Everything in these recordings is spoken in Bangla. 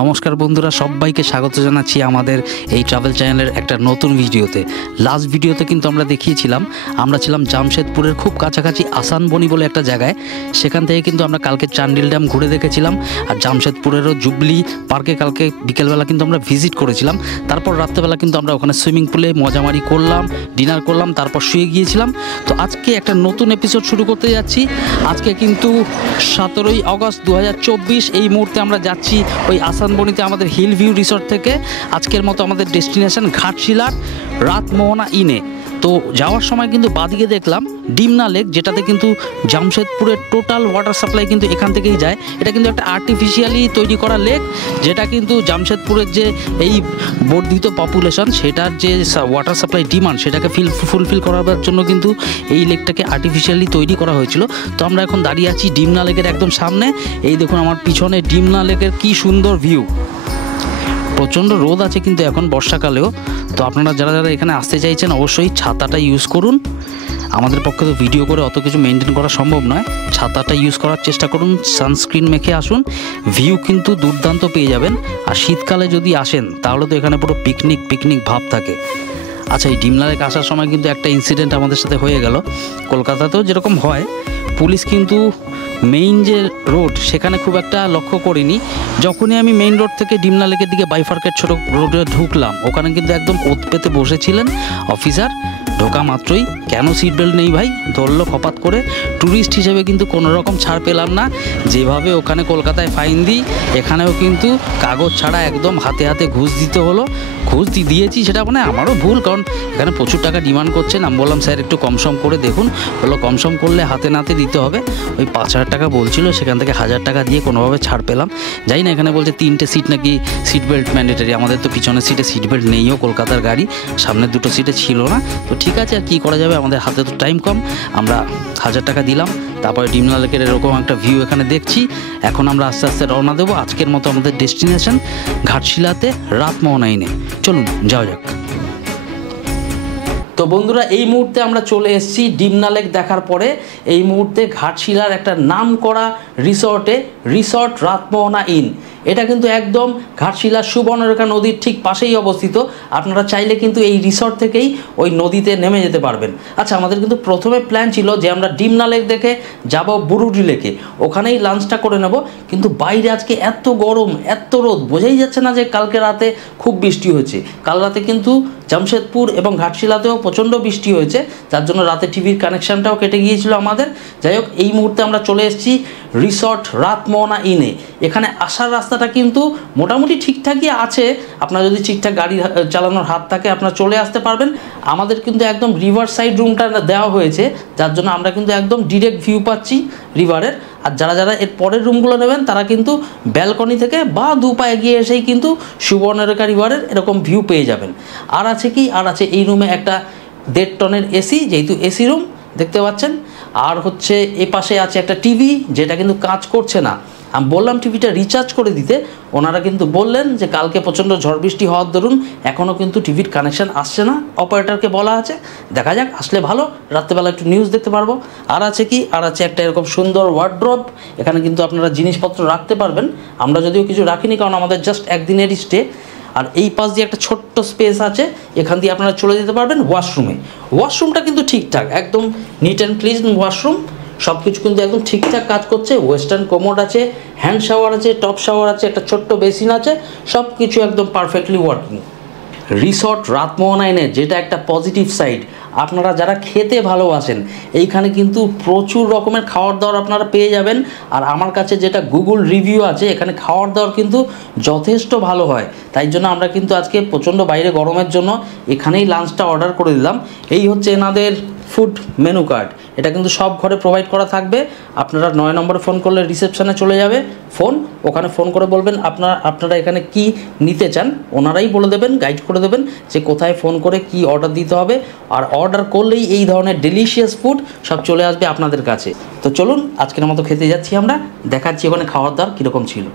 নমস্কার বন্ধুরা, সবাইকে স্বাগত জানাচ্ছি আমাদের এই ট্রাভেল চ্যানেলের একটা নতুন ভিডিওতে। লাস্ট ভিডিওতে কিন্তু আমরা দেখিয়েছিলাম আমরা ছিলাম জামশেদপুরের খুব কাছাকাছি আসানবনি বলে একটা জায়গায়। সেখান থেকে কিন্তু আমরা কালকে চান্ডিল ড্যাম ঘুরে দেখেছিলাম, আর জামশেদপুরেরও জুবলি পার্কে কালকে বিকেলবেলা কিন্তু আমরা ভিজিট করেছিলাম। তারপর রাত্রেবেলা কিন্তু আমরা ওখানে সুইমিং পুলে মজামারি করলাম, ডিনার করলাম, তারপর শুয়ে গিয়েছিলাম। তো আজকে একটা নতুন এপিসোড শুরু করতে যাচ্ছি। আজকে কিন্তু 17ই আগস্ট 2024। এই মুহূর্তে আমরা যাচ্ছি ওই আসানবনিতে আমাদের হিল ভিউ রিসর্ট থেকে। আজকের মতো আমাদের ডেস্টিনেশন ঘাটশিলার রাতমোহনা ইনে। তো যাওয়ার সময় কিন্তু বাদিকে দেখলাম ডিমনা লেক, যেটাতে কিন্তু জামশেদপুরের টোটাল ওয়াটার সাপ্লাই কিন্তু এখান থেকেই যায়। এটা কিন্তু একটা আর্টিফিশিয়ালি তৈরি করা লেক, যেটা কিন্তু জামশেদপুরের যে এই বর্ধিত পপুলেশন সেটার যে ওয়াটার সাপ্লাই ডিমান্ড সেটাকে ফুলফিল করার জন্য কিন্তু এই লেকটাকে আর্টিফিশিয়ালি তৈরি করা হয়েছিল। তো আমরা এখন দাঁড়িয়ে আছি ডিমনা লেকের একদম সামনে। এই দেখুন আমার পিছনে ডিমনা লেকের কি সুন্দর ভিউ। প্রচণ্ড রোদ আছে কিন্তু এখন বর্ষাকালেও। তো আপনারা যারা যারা এখানে আসতে চাইছেন অবশ্যই ছাতাটা ইউজ করুন। আমাদের পক্ষে তো ভিডিও করে অত কিছু মেনটেন করা সম্ভব নয়, ছাতাটা ইউজ করার চেষ্টা করুন, সানস্ক্রিন মেখে আসুন। ভিউ কিন্তু দুর্দান্ত পেয়ে যাবেন। আর শীতকালে যদি আসেন তাহলে তো এখানে পুরো পিকনিক ভাব থাকে। আচ্ছা, এই ডিমনা লেক আসার সময় কিন্তু একটা ইনসিডেন্ট আমাদের সাথে হয়ে গেল। কলকাতাতেও যেরকম হয়, পুলিশ কিন্তু মেইন যে রোড সেখানে খুব একটা লক্ষ্য করিনি। যখনই আমি মেইন রোড থেকে ডিমনা লেকের দিকে বাইফার্কেট ছোটো রোডে ঢুকলাম, ওখানে কিন্তু একদম ওত পেতে বসেছিলেন অফিসার। ঢোকা মাত্রই কেন সিট বেল্ট নেই ভাই ধরলো খপাত করে। ট্যুরিস্ট হিসেবে কিন্তু কোনো রকম ছাড় পেলাম না। যেভাবে ওখানে কলকাতায় ফাইন দিই, এখানেও কিন্তু কাগজ ছাড়া একদম হাতে হাতে ঘুষ দিতে হলো। ঘুষ দিয়েছি, সেটা মানে আমারও ভুল, কারণ এখানে প্রচুর টাকা ডিমান্ড করছেন। আমি বললাম স্যার একটু কমসম করে দেখুন। বললো কমসম করলে হাতে নাতে দিতে হবে। ওই 5,000 টাকা বলছিল, সেখান থেকে 1,000 টাকা দিয়ে কোনোভাবে ছাড় পেলাম। যাই না, এখানে বলছে 3টে সিট নাকি সিট বেল্ট ম্যান্ডেটারি। আমাদের তো পিছনের সিটে সিট বেল্ট নেইও, কলকাতার গাড়ি, সামনের 2টো সিটে ছিল না। তো ঠিক আছে, আর কী করা যাবে, আমাদের হাতে তো টাইম কম। আমরা 1,000 টাকা দিলাম। তারপরে ডিমনা লেকের এরকম একটা ভিউ এখানে দেখছি। এখন আমরা আস্তে আস্তে রওনা দেবো আজকের মতো আমাদের ডেস্টিনেশন ঘাটশিলাতে রাতমোহনা ইনে। চলুন যাওয়া যাক। তো বন্ধুরা, এই মুহূর্তে আমরা চলে এসেছি ডিমনা লেক দেখার পরে। এই মুহূর্তে ঘাটশিলার একটা নাম করা রিসর্ট রাতমোহনা ইন। এটা কিন্তু একদম ঘাটশিলা সুবর্ণরেখা নদীর ঠিক পাশেই অবস্থিত। আপনারা চাইলে কিন্তু এই রিসর্ট থেকেই ওই নদীতে নেমে যেতে পারবেন। আচ্ছা, আমাদের কিন্তু প্রথমে প্ল্যান ছিল যে আমরা ডিমনা লেক দেখে যাব বুরুডি লেকে, ওখানেই লাঞ্চটা করে নেব। কিন্তু বাইরে আজকে এত গরম, এত রোদ, বোঝাই যাচ্ছে না যে কালকে রাতে খুব বৃষ্টি হয়েছে। কাল রাতে কিন্তু জামশেদপুর এবং ঘাটশিলাতেও প্রচণ্ড বৃষ্টি হয়েছে, যার জন্য রাতে টিভির কানেকশানটাও কেটে গিয়েছিল আমাদের। যাই হোক, এই মুহূর্তে আমরা চলে এসেছি রিসর্ট রাতমোহনা ইনে। এখানে আসার রাস্তাটা কিন্তু মোটামুটি ঠিকঠাকই আছে। আপনার যদি ঠিকঠাক গাড়ি চালানোর হাত থাকে আপনারা চলে আসতে পারবেন। আমাদের কিন্তু একদম রিভার সাইড রুমটা দেওয়া হয়েছে, যার জন্য আমরা কিন্তু একদম ডিরেক্ট ভিউ পাচ্ছি রিভারের। আর যারা যারা এর পরের রুমগুলো নেবেন তারা কিন্তু ব্যালকনি থেকে বা 2 পা এগিয়ে এসেই কিন্তু সুবর্ণরেখা রিভারের এরকম ভিউ পেয়ে যাবেন। আর আছে কি, আর আছে এই রুমে একটা 1.5 টনের এসি, যেহেতু এসি রুম দেখতে পাচ্ছেন। আর হচ্ছে এ পাশে আছে একটা টিভি, যেটা কিন্তু কাজ করছে না। আমি বললাম টিভিটা রিচার্জ করে দিতে, ওনারা কিন্তু বললেন যে কালকে প্রচণ্ড ঝড় বৃষ্টি হওয়ার দরুন এখনও কিন্তু টিভির কানেকশান আসছে না। অপারেটরকে বলা আছে, দেখা যাক, আসলে ভালো, রাত্রেবেলা একটু নিউজ দেখতে পারবো। আর আছে কি, আর আছে একটা এরকম সুন্দর ওয়ার্ড্রপ। এখানে কিন্তু আপনারা জিনিসপত্র রাখতে পারবেন। আমরা যদিও কিছু রাখিনি, কারণ আমাদের জাস্ট একদিনেরই স্টে। আর এই পাশ দিয়ে একটা ছোট্ট স্পেস আছে, এখান দিয়ে আপনারা চলে যেতে পারবেন ওয়াশরুমে। ওয়াশরুমটা কিন্তু ঠিকঠাক, একদম নিট অ্যান্ড ক্লিন ওয়াশরুম। সব কিছু কিন্তু একদম ঠিকঠাক কাজ করছে। ওয়েস্টার্ন কোমোড আছে, হ্যান্ড শাওয়ার আছে, টপ শাওয়ার আছে, একটা ছোট্ট বেসিন আছে, সব কিছু একদম পারফেক্টলি ওয়ার্কিং। রিসর্ট রাতমোহনা ইনের যেটা একটা পজিটিভ সাইড, আপনারা যারা খেতে ভালোবাসেন এইখানে কিন্তু প্রচুর রকমের খাওয়ার দাওয়ার আপনারা পেয়ে যাবেন। আর আমার কাছে যেটা গুগল রিভিউ আছে, এখানে খাওয়ার দাওয়ার কিন্তু যথেষ্ট ভালো হয়। তাই জন্য আমরা কিন্তু আজকে প্রচণ্ড বাইরে গরমের জন্য এখানেই লাঞ্চটা অর্ডার করে দিলাম। এই হচ্ছে এনাদের ফুড মেনু কার্ড। এটা কিন্তু সব ঘরে প্রোভাইড করা থাকবে। আপনারা 9 নম্বরে ফোন করলে রিসেপশানে চলে যাবে ফোন, ওখানে ফোন করে বলবেন আপনারা এখানে কি নিতে চান, ওনারাই বলে দেবেন, গাইড করে দেবেন যে কোথায় ফোন করে কি অর্ডার দিতে হবে। আর অর্ডার করলেই এই ধরনের ডেলিশিয়াস ফুড সব চলে আসবে আপনাদের কাছে। তো চলুন আজকের মতো খেতে যাচ্ছি আমরা, দেখাচ্ছি ওখানে খাওয়ার দাওয়ার কীরকম ছিল।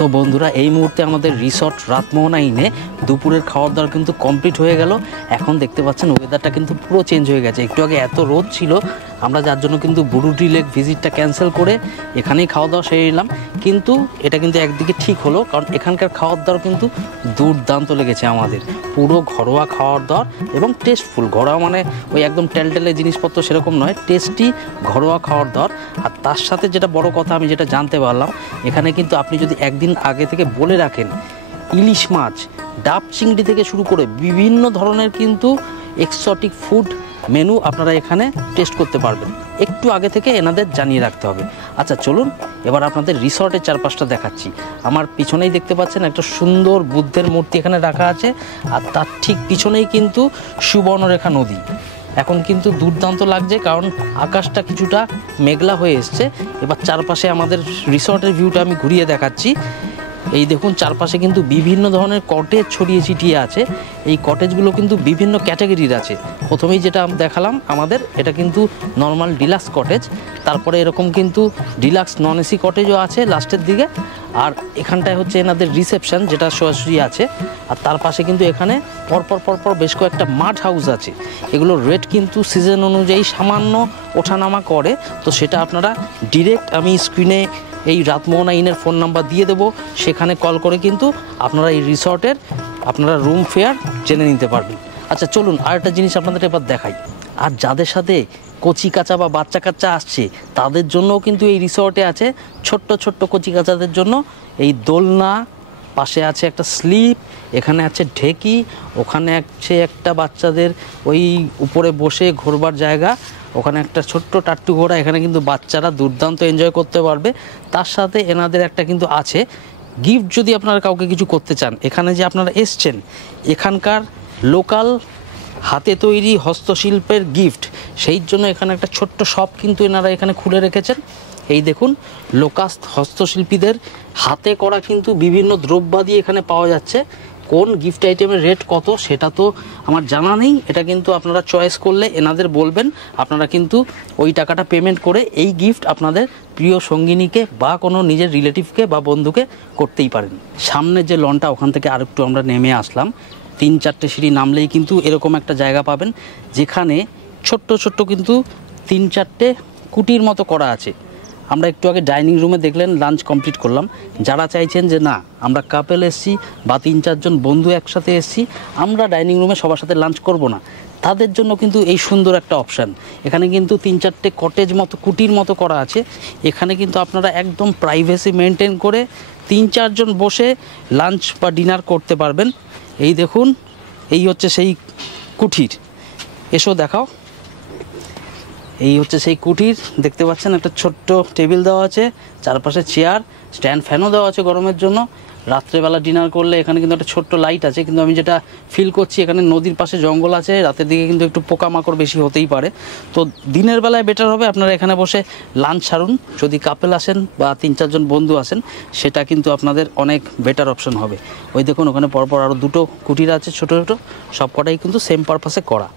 সো বন্ধুরা, এই মুহূর্তে আমাদের রিসর্ট রাতমোহনা ইনে দুপুরের খাওয়ার দাওয়ার কিন্তু কমপ্লিট হয়ে গেল। এখন দেখতে পাচ্ছেন ওয়েদারটা কিন্তু পুরো চেঞ্জ হয়ে গেছে। একটু আগে এত রোদ ছিল, আমরা যার জন্য কিন্তু বুরুডি লেক ভিজিটটা ক্যান্সেল করে এখানেই খাওয়া দাওয়া সেরে নিলাম। কিন্তু এটা কিন্তু একদিকে ঠিক হলো, কারণ এখানকার খাওয়ার দাওয়ার কিন্তু দুর্দান্ত লেগেছে আমাদের। পুরো ঘরোয়া খাওয়ার দাওয়ার এবং টেস্টফুল। ঘরোয়া মানে ওই একদম টেলটেলে জিনিসপত্র সেরকম নয়, টেস্টি ঘরোয়া খাওয়ার দাওয়ার। আর তার সাথে যেটা বড় কথা আমি যেটা জানতে পারলাম, এখানে কিন্তু আপনি যদি একদিন আগে থেকে বলে রাখেন, ইলিশ মাছ, ডাব চিংড়ি থেকে শুরু করে বিভিন্ন ধরনের কিন্তু এক্সোটিক ফুড মেনু আপনারা এখানে টেস্ট করতে পারবেন। একটু আগে থেকে এনাদের জানিয়ে রাখতে হবে। আচ্ছা চলুন এবার আপনাদের রিসর্টের চারপাশটা দেখাচ্ছি। আমার পিছনেই দেখতে পাচ্ছেন একটা সুন্দর বুদ্ধের মূর্তি এখানে রাখা আছে, আর তার ঠিক পিছনেই কিন্তু সুবর্ণরেখা নদী। এখন কিন্তু দুর্দান্ত লাগছে, কারণ আকাশটা কিছুটা মেঘলা হয়ে এসছে। এবার চারপাশে আমাদের রিসর্টের ভিউটা আমি ঘুরিয়ে দেখাচ্ছি। এই দেখুন চারপাশে কিন্তু বিভিন্ন ধরনের কটেজ ছড়িয়ে ছিটিয়ে আছে। এই কটেজগুলো কিন্তু বিভিন্ন ক্যাটাগরির আছে। প্রথমেই যেটা দেখালাম আমাদের, এটা কিন্তু নর্মাল ডিলাক্স কটেজ। তারপরে এরকম কিন্তু ডিলাক্স নন এসি কটেজও আছে লাস্টের দিকে। আর এখানটায় হচ্ছে এনাদের রিসেপশন, যেটা সরাসরি আছে। আর তার পাশে কিন্তু এখানে পরপর বেশ কয়েকটা মাড হাউস আছে। এগুলোর রেট কিন্তু সিজন অনুযায়ী সামান্য ওঠানামা করে। তো সেটা আপনারা ডিরেক্ট আমি স্ক্রিনে এই রাতমোহনা ইনের ফোন নাম্বার দিয়ে দেবো, সেখানে কল করে কিন্তু আপনারা এই রিসর্টের আপনারা রুম ফেয়ার জেনে নিতে পারবেন। আচ্ছা চলুন আরেকটা জিনিস আপনাদের এবার দেখাই। আর যাদের সাথে কচি কাঁচা বা বাচ্চা কাচ্চা আসছে, তাদের জন্যও কিন্তু এই রিসর্টে আছে ছোট্ট কচি কাচাদের জন্য এই দোলনা, পাশে আছে একটা স্লিপ, এখানে আছে ঢেকি, ওখানে আছে একটা বাচ্চাদের ওই উপরে বসে ঘোরবার জায়গা, ওখানে একটা ছোট্ট টাট্টু ঘোড়া। এখানে কিন্তু বাচ্চারা দুর্দান্ত এনজয় করতে পারবে। তার সাথে এনাদের একটা কিন্তু আছে গিফট, যদি আপনারা কাউকে কিছু করতে চান। এখানে যে আপনারা এসছেন, এখানকার লোকাল হাতে তৈরি হস্তশিল্পের গিফট, সেই জন্য এখানে একটা ছোট্ট শপ কিন্তু এনারা এখানে খুলে রেখেছেন। এই দেখুন লোকাল হস্তশিল্পীদের হাতে করা কিন্তু বিভিন্ন দ্রব্যাদি এখানে পাওয়া যাচ্ছে। কোন গিফট আইটেমের রেট কত সেটা তো আমার জানা নেই, এটা কিন্তু আপনারা চয়েস করলে এনাদের বলবেন, আপনারা কিন্তু ওই টাকাটা পেমেন্ট করে এই গিফট আপনাদের প্রিয় সঙ্গিনীকে বা কোনো নিজের রিলেটিভকে বা বন্ধুকে করতেই পারেন। সামনে যে লনটা, ওখান থেকে আরেকটু আমরা নেমে আসলাম। 3-4টে সিঁড়ি নামলেই কিন্তু এরকম একটা জায়গা পাবেন, যেখানে ছোট্ট কিন্তু 3-4টে কুটির মতো করা আছে। আমরা একটু আগে ডাইনিং রুমে দেখলেন লাঞ্চ কমপ্লিট করলাম। যারা চাইছেন যে না আমরা কাপেল এসছি বা 3-4 জন বন্ধু একসাথে এসছি, আমরা ডাইনিং রুমে সবার সাথে লাঞ্চ করব না, তাদের জন্য কিন্তু এই সুন্দর একটা অপশান। এখানে কিন্তু 3-4টে কটেজ মতো কুটির মতো করা আছে। এখানে কিন্তু আপনারা একদম প্রাইভেসি মেনটেন করে 3-4 জন বসে লাঞ্চ বা ডিনার করতে পারবেন। এই দেখুন, এই হচ্ছে সেই কুঠির, এসো দেখাও। এই হচ্ছে সেই কুটির, দেখতে পাচ্ছেন একটা ছোট্ট টেবিল দেওয়া আছে, চারপাশে চেয়ার, স্ট্যান্ড ফ্যানও দেওয়া আছে গরমের জন্য। রাত্রেবেলা ডিনার করলে এখানে কিন্তু একটা ছোট্ট লাইট আছে, কিন্তু আমি যেটা ফিল করছি এখানে নদীর পাশে জঙ্গল আছে, রাতের দিকে কিন্তু একটু পোকামাকড় বেশি হতেই পারে। তো দিনের বেলায় বেটার হবে আপনারা এখানে বসে লাঞ্চ সারুন। যদি কাপেল আসেন বা 3-4 জন বন্ধু আসেন, সেটা কিন্তু আপনাদের অনেক বেটার অপশন হবে। ওই দেখুন ওখানে পরপর আরও 2টো কুটির আছে ছোটো সব কটাই কিন্তু সেম পারপাসে করা।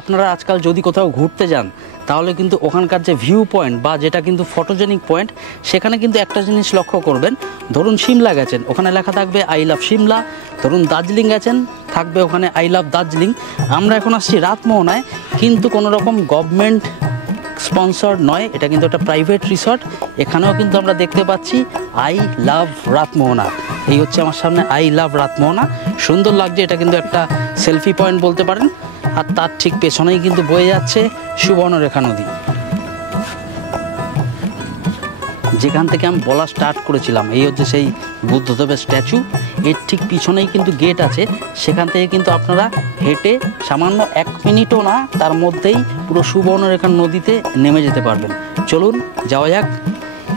আপনারা আজকাল যদি কোথাও ঘুরতে যান, তাহলে কিন্তু ওখানকার যে ভিউ পয়েন্ট বা যেটা কিন্তু ফটোজেনিক পয়েন্ট, সেখানে কিন্তু একটা জিনিস লক্ষ্য করবেন। ধরুন সিমলা গেছেন, ওখানে লেখা থাকবে আই লাভ সিমলা। ধরুন দার্জিলিং গেছেন, থাকবে ওখানে আই লাভ দার্জিলিং। আমরা এখন আসছি রাতমোহনায়, কিন্তু কোনো রকম গভর্নমেন্ট স্পন্সর্ড নয়, এটা কিন্তু একটা প্রাইভেট রিসর্ট। এখানেও কিন্তু আমরা দেখতে পাচ্ছি আই লাভ রাতমোহনা। এই হচ্ছে আমার সামনে আই লাভ রাতমোহনা, সুন্দর লাগছে। এটা কিন্তু একটা সেলফি পয়েন্ট বলতে পারেন। আর তার ঠিক পেছনেই কিন্তু বয়ে যাচ্ছে সুবর্ণরেখা নদী, যেখান থেকে আমি বলা স্টার্ট করেছিলাম। এই হচ্ছে সেই বুদ্ধদেবের স্ট্যাচু, এর ঠিক পিছনেই কিন্তু গেট আছে। সেখান থেকে কিন্তু আপনারা হেঁটে সামান্য 1 মিনিটও না, তার মধ্যেই পুরো সুবর্ণরেখা নদীতে নেমে যেতে পারবেন। চলুন যাওয়া যাক।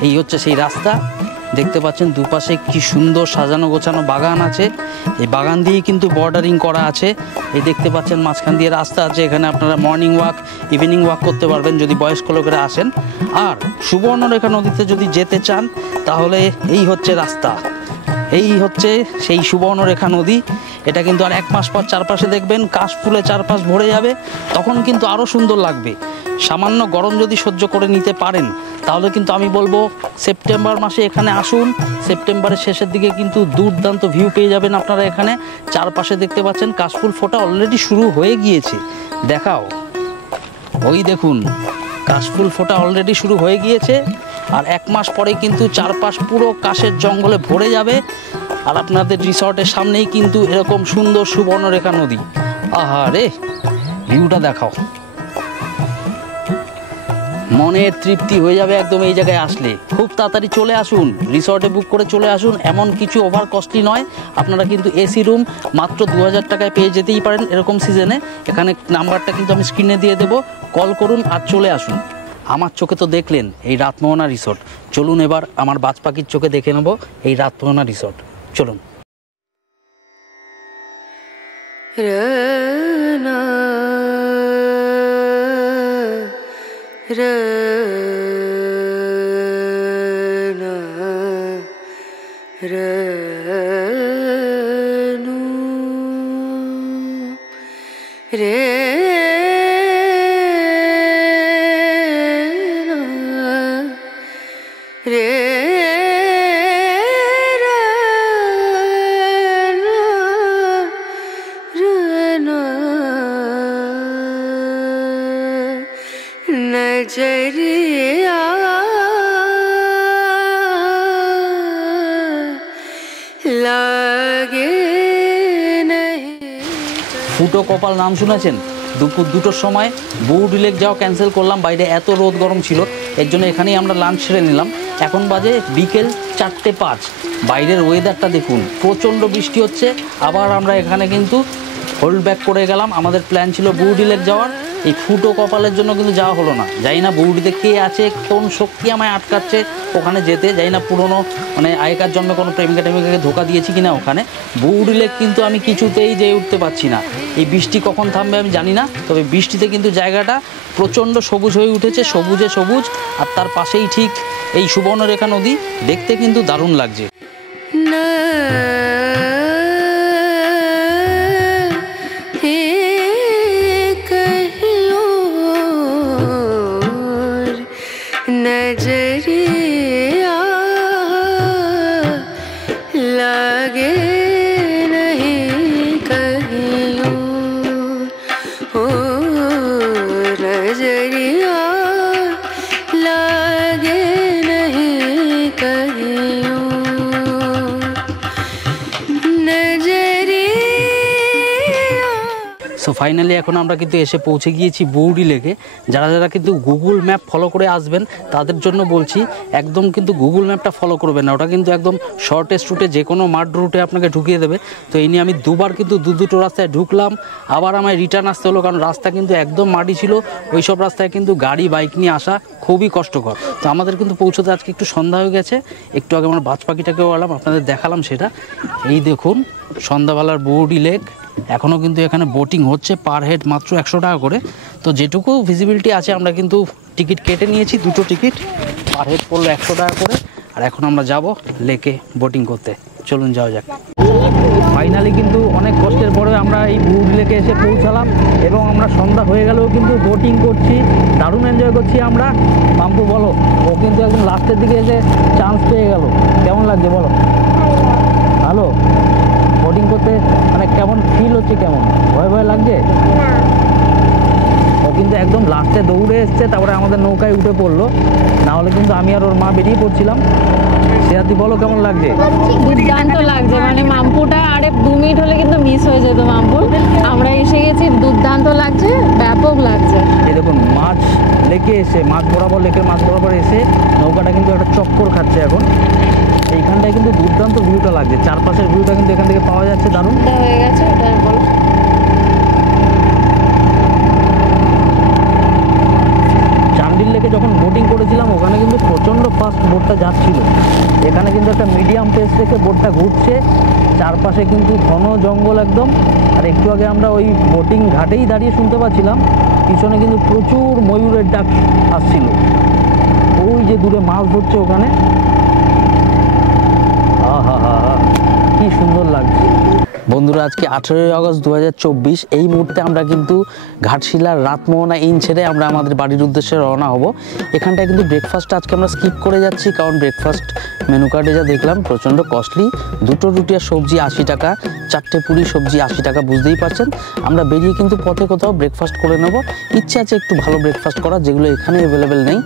এই হচ্ছে সেই রাস্তা, দেখতে পাচ্ছেন দুপাশে কি সুন্দর সাজানো গোছানো বাগান আছে। এই বাগান দিয়েই কিন্তু বর্ডারিং করা আছে। এই দেখতে পাচ্ছেন মাঝখান দিয়ে রাস্তা আছে, এখানে আপনারা মর্নিং ওয়াক, ইভিনিং ওয়াক করতে পারবেন যদি বয়স্ক লোকেরা আসেন। আর সুবর্ণরেখা নদীতে যদি যেতে চান, তাহলে এই হচ্ছে রাস্তা, এই হচ্ছে সেই সুবর্ণরেখা নদী। এটা কিন্তু আর 1 মাস পর চারপাশে দেখবেন কাশফুলে চারপাশ ভরে যাবে, তখন কিন্তু আরও সুন্দর লাগবে। সামান্য গরম যদি সহ্য করে নিতে পারেন তাহলে কিন্তু আমি বলবো সেপ্টেম্বর মাসে এখানে আসুন। সেপ্টেম্বরের শেষের দিকে কিন্তু দুর্দান্ত ভিউ পেয়ে যাবেন আপনারা। এখানে চারপাশে দেখতে পাচ্ছেন কাশফুল ফোটা অলরেডি শুরু হয়ে গিয়েছে। দেখাও, ওই দেখুন কাশফুল ফোটা অলরেডি শুরু হয়ে গিয়েছে। আর 1 মাস পরে কিন্তু চারপাশ পুরো কাশের জঙ্গলে ভরে যাবে। আর আপনাদের রিসর্টের সামনেই কিন্তু এরকম সুন্দর সুবর্ণরেখা নদী। আহা রে, ভিউটা দেখাও, মনের তৃপ্তি হয়ে যাবে একদম এই জায়গায় আসলে। খুব তাড়াতাড়ি চলে আসুন, রিসর্টে বুক করে চলে আসুন। এমন কিছু ওভার কস্টলি নয়, আপনারা কিন্তু এসি রুম মাত্র 2000 টাকায় পেয়ে যেতেই পারেন এরকম সিজনে। এখানে নাম্বারটা কিন্তু আমি স্ক্রিনে দিয়ে দেবো, কল করুন আর চলে আসুন। আমার চোখে তো দেখলেন এই রাতমোহনা রিসর্ট, চলুন এবার আমার বাজ পাখির চোখে দেখে নেব এই রাতমোহনা রিসর্ট। চলুন। नजरिया लागे नहीं। ফুটো কপাল নাম শুনেছেন? দুপুর 2টোর সময় বৌডি লেক যাওয়া ক্যান্সেল করলাম, বাইরে এত রোদ গরম ছিল, এর জন্য এখানেই আমরা লাঞ্চ সেরে নিলাম। এখন বাজে বিকেল 4:05। বাইরের ওয়েদারটা দেখুন, প্রচণ্ড বৃষ্টি হচ্ছে। আবার আমরা এখানে কিন্তু হোল্ড ব্যাক করে গেলাম। আমাদের প্ল্যান ছিল বৌডি লেক যাওয়ার, এই ফুটো কপালের জন্য কিন্তু যাওয়া হলো না। জানি না বৌডিতে কে আছে, কোন শক্তি আমায় আটকাচ্ছে ওখানে যেতে। জানি না পুরনো মানে আগেকার জন্মে কোনো প্রেমিকা টেমিকাকে ধোকা দিয়েছি কিনা ওখানে। বৌডি লেক কিন্তু আমি কিছুতেই যেয়ে উঠতে পারছি না। এই বৃষ্টি কখন থামবে আমি জানি না, তবে বৃষ্টিতে কিন্তু জায়গাটা প্রচণ্ড সবুজ হয়ে উঠেছে, সবুজে সবুজ। আর তার পাশেই ঠিক এই সুবর্ণরেখা নদী, দেখতে কিন্তু দারুণ লাগছে। नजरिया लागे नहीं कहीं ओ नजरिया लागे नहीं कहीं সো ফাইনালি এখন আমরা কিন্তু এসে পৌঁছে গিয়েছি বৌডি লেকে। যারা যারা কিন্তু গুগল ম্যাপ ফলো করে আসবেন তাদের জন্য বলছি, একদম কিন্তু গুগল ম্যাপটা ফলো করবেন না, ওটা কিন্তু একদম শর্টেস্ট রুটে যে কোনো মাড রুটে আপনাকে ঢুকিয়ে দেবে। তো এই নিয়ে আমি দুবার কিন্তু দুটো রাস্তায় ঢুকলাম, আবার আমায় রিটার্ন আসতে হলো, কারণ রাস্তা কিন্তু একদম মাটি ছিল। ওই সব রাস্তায় কিন্তু গাড়ি বাইক নিয়ে আসা খুবই কষ্টকর। তো আমাদের কিন্তু পৌঁছতে আজকে একটু সন্ধ্যা হয়ে গেছে। একটু আগে আমরা বাজ পাখিটাকেও আলাম, আপনাদের দেখালাম সেটা। এই দেখুন সন্ধ্যাবেলার বৌডি লেক। এখনও কিন্তু এখানে বোটিং হচ্ছে, পার হেড মাত্র 100 টাকা করে। তো যেটুকু ভিজিবিলিটি আছে আমরা কিন্তু টিকিট কেটে নিয়েছি, 2টো টিকিট, পার হেড পড়লো 100 টাকা করে। আর এখন আমরা যাব লেকে বোটিং করতে, চলুন যাওয়া যাক। ফাইনালি কিন্তু অনেক কষ্টের পরে আমরা এই বৌডি লেকে এসে পৌঁছালাম এবং আমরা সন্ধ্যা হয়ে গেলেও কিন্তু বোটিং করছি, দারুণ এনজয় করছি আমরা। মাম্পু বলো, ও কিন্তু একদম লাস্টের দিকে এসে চান্স পেয়ে গেল, কেমন লাগছে বলো? ভালো বোটিং করতে মানে কেমন ফিল হচ্ছে, কেমন ভয় ভয় লাগছে? ও কিন্তু একদম লাস্টে দৌড়ে এসছে, তারপরে আমাদের নৌকায় উঠে পড়লো, না হলে কিন্তু আমি আর ওর মা বেরিয়ে পড়ছিলাম। সেয়াদি বলো কেমন লাগছে? দুর্দান্ত লাগছে, মানে মাম্পুটা আরে 2 মিনিট হলে কিন্তু মিস হয়ে যেত মাম্পুর। আমরা এসে গেছি, দুর্দান্ত লাগছে, ব্যাপক লাগছে। এই দেখুন মাছ লেকে এসে, মাছ বরাবর লেকের মাছ বরাবর এসে নৌকাটা কিন্তু একটা চক্কর খাচ্ছে এখন। এইখানটায় কিন্তু দুর্দান্ত ভিউটা লাগছে, চারপাশের ভিউটা কিন্তু এখান থেকে পাওয়া যাচ্ছে, দারুণ হয়ে গেছে। এটা বলো, চান্ডিল লেকে যখন বোটিং করেছিলাম ওখানে কিন্তু প্রচণ্ড ফাস্ট বোটটা যাচ্ছিল। এখানে কিন্তু একটা মিডিয়াম পেস রেখে বোটটা ঘুরছে, চারপাশে কিন্তু ঘন জঙ্গল একদম। আর একটু আগে আমরা ওই বোটিং ঘাটেই দাঁড়িয়ে শুনতে পাচ্ছিলাম পিছনে কিন্তু প্রচুর ময়ূরের ডাক আসছিল। ওই যে দূরে মাছ ধরছে ওখানে, হা হা হা, কি সুন্দর লাগছে। বন্ধুরা আজকে 18 আগস্ট 2024 এই মুহূর্তে আমরা কিন্তু ঘাটশিলার রাতমোহনা ইন ছেড়ে আমরা আমাদের বাড়ির উদ্দেশ্যে রওনা হব। এখানটায় কিন্তু ব্রেকফাস্ট আজকে আমরা স্কিপ করে যাচ্ছি, কারণ ব্রেকফাস্ট মেনু কার্ডে যা দেখলাম প্রচণ্ড কস্টলি। 2টো রুটি আর সবজি 80 টাকা, 4টে পুরি সবজি 80 টাকা, বুঝতেই পারছেন। আমরা বেরিয়ে কিন্তু পথে কোথাও ব্রেকফাস্ট করে নেব। ইচ্ছে আছে একটু ভালো ব্রেকফাস্ট করা, যেগুলো এখানে অ্যাভেলেবেল নেই,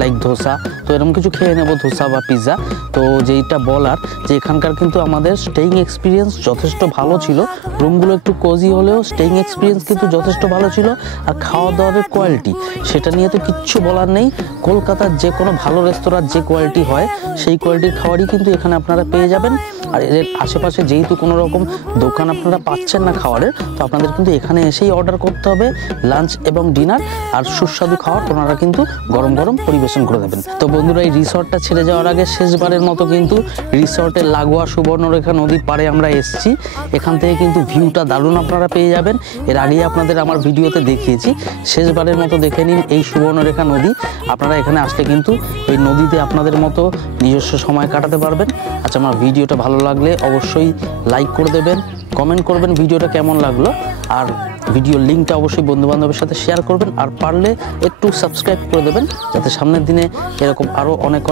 লাইক ধোসা। তো এরকম কিছু খেয়ে নেব, ধোসা বা পিৎজা। তো যেইটা বলার যে এখানকার কিন্তু আমাদের স্টেইং এক্সপিরিয়েন্স যথেষ্ট ভালো ছিল। রুমগুলো একটু কোজি হলেও স্টেইং এক্সপিরিয়েন্স কিন্তু যথেষ্ট ভালো ছিল। আর খাওয়া দাওয়ার কোয়ালিটি, সেটা নিয়ে তো কিচ্ছু বলার নেই। কলকাতার যে কোনো ভালো রেস্তোরাঁর যে কোয়ালিটি হয় সেই কোয়ালিটির খাবারই কিন্তু এখানে আপনারা পেয়ে যাবেন। আর এর আশেপাশে যেহেতু কোনো রকম দোকান আপনারা পাচ্ছেন না খাবারের, তো আপনাদের কিন্তু এখানে এসেই অর্ডার করতে হবে লাঞ্চ এবং ডিনার। আর সুস্বাদু খাবার ওনারা কিন্তু গরম গরম পরিবেশন করে দেবেন। তো বন্ধুরা, এই রিসর্টটা ছেড়ে যাওয়ার আগে শেষবারের মতো কিন্তু রিসর্টের লাগোয়া সুবর্ণরেখা নদীর পাড়ে আমরা এসেছি। এখান থেকে কিন্তু ভিউটা দারুণ আপনারা পেয়ে যাবেন। এর আগেই আপনাদের আমার ভিডিওতে দেখিয়েছি। শেষবারের মতো দেখে নিন এই সুবর্ণরেখা নদী। আপনারা এখানে আসলে কিন্তু এই নদীতে আপনাদের মতো নিজস্ব সময় কাটাতে পারবেন। আচ্ছা, আমার ভিডিওটা ভালো লাগলে অবশ্যই লাইক করে দেবেন, কমেন্ট করবেন ভিডিওটা কেমন লাগলো, আর ভিডিওর লিঙ্কটা অবশ্যই বন্ধুবান্ধবের সাথে শেয়ার করবেন। আর পারলে একটু সাবস্ক্রাইব করে দেবেন, যাতে সামনের দিনে এরকম আরও অনেক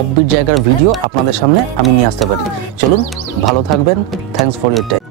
অফবিট জায়গার ভিডিও আপনাদের সামনে আমি নিয়ে আসতে পারি। চলুন, ভালো থাকবেন। Thanks for your time.